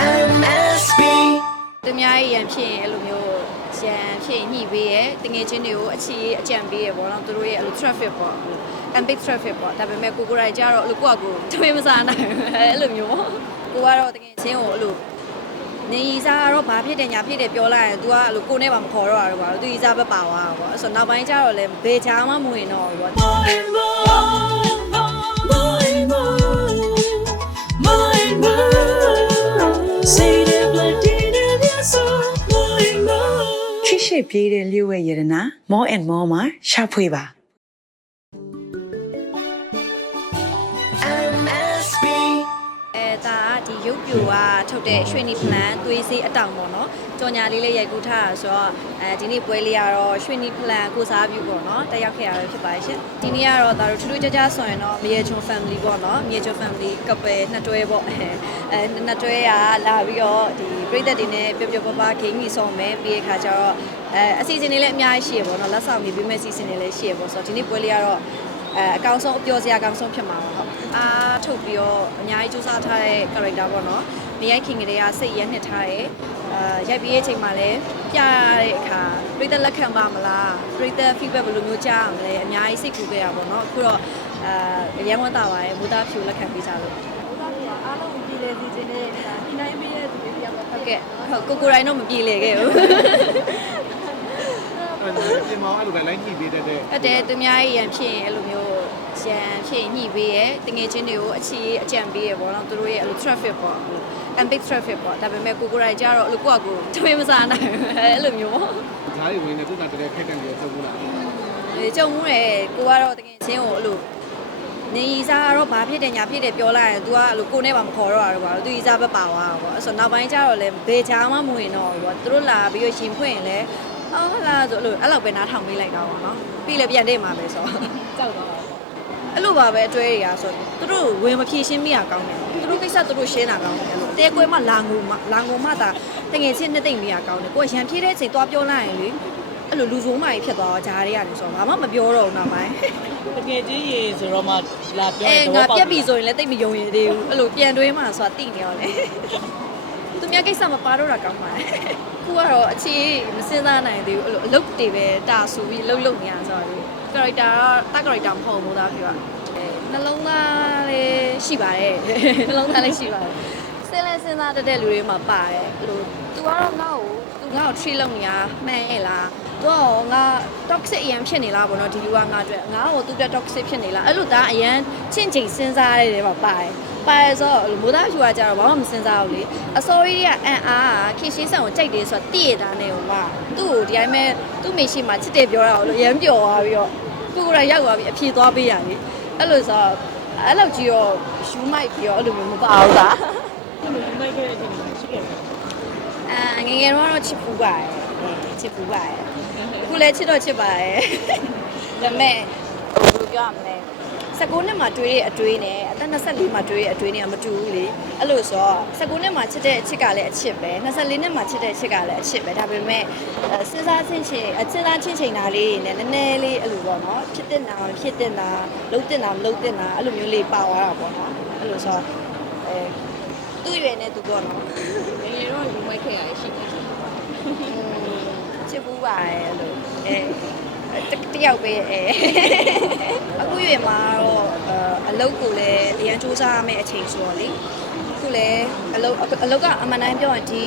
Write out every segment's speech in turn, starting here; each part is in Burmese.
MSB သူများရဲ့ရန်ဖြစ်ရင်အဲ့လိုမျိုးရန်ဖြစ်ရင်ညှိပေးရဲတငယ်ချင်းတွေကိုအချီအကြံပေးရဲပေါ့နော်သူတို့ရဲ့အဲ့လို traffic ပေါ့ ambit traffic ပေါ့ဒါပေမဲ့ကိုကိုရိုင်ကြတော့အဲ့လိုကိုကကိုတမင်မစားနိုင်ဘူးအဲ့လိုမျိုးပေါ့ကိုကတော့တငယ်ချင်းကိုအဲ့လိုနေရီစားကတော့ဘာဖြစ်တယ်ညာဖြစ်တယ်ပြောလိုက်ရင် तू ကအဲ့လိုကိုနဲ့ပါမခေါ်တော့တာတော့သူရီစားပဲပါသွားတာပေါ့အဲ့ဆိုနောက်ပိုင်းကျတော့လဲဘေချာမှမဝင်တော့ဘူးပေါ့ ပြေးတဲ့လျှို့ဝဲရတနာ more and more မှာရှာဖွေပါ ရုပ်ပြူကထုတ်တဲ့ရွှေနီဖလန်သွေးစေးအတောင်ပေါ့နော်ကြော်ညာလေးလေးရိုက်ကူးထားတာဆိုတော့အဲဒီနေ့ပွဲလေးကတော့ရွှေနီဖလန်ကိုစားပြုပေါ့နော်တက်ရောက်ခဲ့ရတာဖြစ်ပါတယ်ရှင်ဒီနေ့ကတော့ဒါတို့ထူးထူးခြားခြားဆိုရင်တော့မြေချုံ family ပေါ့နော်မြေချုံ family couple နှစ်တွဲပေါ့အဲနှစ်တွဲကလာပြီးတော့ဒီပြည်သက်တွေနဲ့ပျော်ပျော်ပါးပါးဂိမ်းကြီးဆောင်မယ်ပြီးရခါကျတော့အဲအစီအစဉ်တွေလည်းအများကြီးရှိရပေါ့နော်လက်ဆောင်ပြီးပြီးမဲ့အစီအစဉ်တွေလည်းရှိရပေါ့ဆိုတော့ဒီနေ့ပွဲလေးကတော့ အဲအကောင်ဆုံးအပျော်စရာအကောင်ဆုံးဖြစ်မှာပါဟုတ်အားထုတ်ပြီးတော့အများကြီးစူးစမ်းထားတဲ့ character ပေါ့နော်မရိုက်ခင်ကလေးကစိတ်ရနှစ်ထားတယ်အာရိုက်ပြီးရဲ့အချိန်မှာလည်းပြရတဲ့အခါပြည်သက်လက်ခံပါမလားပြည်သက် feedback ဘယ်လိုမျိုးကြားရမလဲအများကြီးစိတ်ကူခဲ့တာပေါ့နော်အခုတော့အာအရင်ဝမ်းသာပါတယ်မူသားဖြူလက်ခံပေးကြလို့မူသားဖြူအားလုံးပြည်လေစီခြင်းနဲ့ဒါဒီနိုင်ပေးတဲ့သူတွေပြောပါဟုတ်ကဲ့ဟုတ်ကိုကိုရိုင်းတော့မပြေလေခဲ့ဘူးအဲ့ဒါ ပြင်မောင်းအဲ့လိုပဲလိုက်ကြည့်ပေးတတ်တဲ့ဟုတ်တယ်သူများရဲ့ရန်ဖြစ်ရင်အဲ့လိုမျိုးရန်ဖြစ်ရင်ညှိပေးရဲတငယ်ချင်းတွေကိုအချီအကြံပေးရဲပေါ့နော်သူတို့ရဲ့အဲ့လို traffic ပေါ့ ambit traffic ပေါ့ဒါပေမဲ့ကိုကိုရိုင်ကြတော့အဲ့လိုကိုကကိုတမင်မစားနိုင်ဘူးအဲ့လိုမျိုးပေါ့ဓာတ်တွေဝင်နေသူကတည်းကခိုက်တန်ပြီးတော့ဘူးလားအဲကြုံမှုတယ်ကိုကတော့တငယ်ချင်းကိုအဲ့လိုနေရီစားကတော့ဘာဖြစ်တယ်ညာဖြစ်တယ်ပြောလိုက်ရင် तू ကအဲ့လိုကိုနဲ့ပါမခေါ်တော့တာတော့ဘာလို့ तू ရီစားပဲပါသွားတာပေါ့အဲ့ဆိုနောက်ပိုင်းကျတော့လဲဘေချာမှမဝင်တော့ဘူးပေါ့သူတို့လာပြီးတော့ရှင်ဖွင့်ရင်လဲ အော်ဟလာဆိုအဲ့လိုအဲ့လောက်ပဲနားထောင်ပေးလိုက်တာပေါ့နော်ပြီးလဲပြန်တဲ့မှာပဲဆိုကြောက်သွားတာပေါ့အဲ့လိုပါပဲအကျွဲတွေကဆိုသူတို့ဝင်မဖြေရှင်းမိရကောင်းတယ်သူတို့ကိစ္စသူတို့ရှင်းတာကောင်းတယ်အဲ့လိုတဲကွဲမှလာငုံမှလာငုံမှသာတငယ်ချင်းနှစ်သိမ့်မိရကောင်းတယ်ကိုကရန်ဖြေတဲ့အချိန်သွားပြောလိုက်ရင်လေအဲ့လိုလူဆိုးမှကြီးဖြစ်သွားတော့ဂျားတွေရတယ်ဆိုတော့ဘာမှမပြောတော့ဘူးနောက်ပိုင်းတကယ်ကြီးရေဆိုတော့မှလာပြောအဲရင်ငါတော့ပြက်ပြီဆိုရင်လည်းတိတ်မယုံရသေးဘူးအဲ့လိုပြန်တွေးမှဆိုတာတိနေရောလေ သူများကိစ္စမပါတော့တာကောင်းပါတယ်ခုကတော့အခြေမစင်းစားနိုင်သေးဘူးအဲ့လိုအလုပ်တွေပဲတာဆူပြီးအလုပ်လုပ်နေရဆိုတော့လေ character တော့တာ character မဟုတ်ဘူးသားပြောအဲနှလုံးသားလေးရှိပါတယ်နှလုံးသားလေးရှိပါတယ် စဉ်းလဲစဉ်းစားတတ်တဲ့လူတွေမှာပါတယ်ဘယ်လို तू ကတော့ငါ့ကို तू ငါ့ကို treat လုပ်နေတာမှန်ရဲ့လားသူကငါ toxic အရန်ဖြစ်နေလားဗောနော်ဒီလူကငါအတွက်ငါ့ကိုသူ့အတွက် toxic ဖြစ်နေလားအဲ့လိုဒါအရန်ချင့်ချိန်စဉ်းစားရတဲ့မှာပါတယ်ပါရဆိုတော့မိုးသားဖြူကကြတော့ဘာမှမစဉ်းစားဘူးလေအစိုးရကြီးကအန်အားခေရှင်းဆန်ကိုကြိုက်တယ်ဆိုတော့တည့်ရတာနဲ့ဟိုကသူ့ကိုဒီတိုင်းပဲသူ့မိရှိမှချစ်တယ်ပြောတာကိုရမ်းပျော်သွားပြီးတော့သူ့ကိုယ်တိုင်ရောက်သွားပြီးအဖြေသွားပေးရလေအဲ့လိုဆိုတော့အဲ့လောက်ကြီးတော့ယူမိုက်ပြီးတော့အဲ့လိုမျိုးမပါဘူးသား မိုက်ခဲ့တဲ့အချိန်မှာရှိခဲ့တယ်အာငယ်ငယ်တော့ချစ်ပူပါတယ်ချစ်ပူပါတယ်အခုလည်းချစ်တော့ချစ်ပါတယ်ဒါပေမဲ့ဟိုဘယ်လိုပြောရမလဲ19နှစ်မှာတွေ့တဲ့အတွေးနဲ့အသက်24မှာတွေ့တဲ့အတွေးနဲ့မတူဘူးလေအဲ့လိုဆိုတော့19နှစ်မှာချစ်တဲ့အချစ်ကလည်းအချစ်ပဲ24နှစ်မှာချစ်တဲ့အချစ်ကလည်းအချစ်ပဲဒါပေမဲ့အဲစဉ်းစားချင်းချင်းအစဉ်းစားချင်းချင်းတာလေးနဲ့နည်းနည်းလေးအဲ့လိုပေါ့နော်ဖြစ်တဲ့နာမဖြစ်တဲ့နာလုံးတဲ့နာမလုံးတဲ့နာအဲ့လိုမျိုးလေးပါသွားတာပေါ့နော်အဲ့လိုဆိုတော့အဲ သူ့ရွယ်နဲ့သူပေါ့နော်ငယ်ငယ်တော့ယူမိုက်ခဲ့ရရှိတယ်ချစ်ဘူးပါတယ်လို့အဲတယောက်ပဲအဲအခုရွေမှာတော့အလုပ်ကိုလည်းအရင်စူးစမ်းရမယ့်အချိန်ဆိုတော့လေအခုလည်းအလုပ်အလုပ်ကအမှန်တိုင်းပြောရင်ဒီ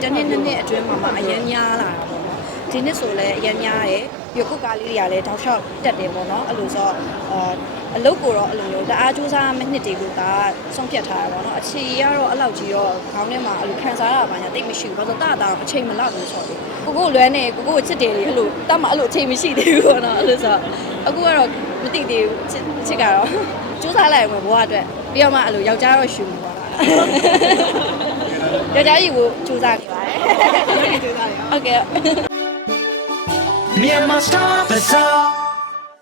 တစ်နှစ်နှစ်နှစ်အတွင်းမှာမှအရင်များလာတာပေါ့နော်ဒီနှစ်ဆိုလည်းအရင်များတယ် ပြီးခုကားလေးတွေကလည်းတောက်လျှောက်တက်တယ်ပေါ့နော်အဲ့လိုဆိုတော့အာအလုပ်ကိုတော့အဲ့လိုမျိုးတအားစူးစမ်းရမယ့်နှစ်တွေကိုဒါဆုံးဖြတ်ထားတာပေါ့နော်အခြေကတော့အဲ့လောက်ကြီးတော့ခေါင်းထဲမှာအဲ့လိုခံစားရတာပါညာတိတ်မရှိဘူးဘာလို့တာတာအချိန်မလောက်ဘူးဆိုတော့ကိုကိုလွမ်းနေကိုကိုချစ်တယ်လေအဲ့လိုတတ်မှအဲ့လိုအချိန်မရှိသေးဘူးပေါ့နော်အဲ့လိုဆိုတော့အခုကတော့မသိသေးဘူးချစ်ချစ်ကတော့စူးစမ်းလိုက်မယ်ဘဝအတွက်ပြီးတော့မှအဲ့လိုယောက်ျားတော့ရှူမှာပါလားယောက်ျားကြီးကိုစူးစမ်းနေပါတယ်ဟုတ်ကဲ့ Myanmar stop us all.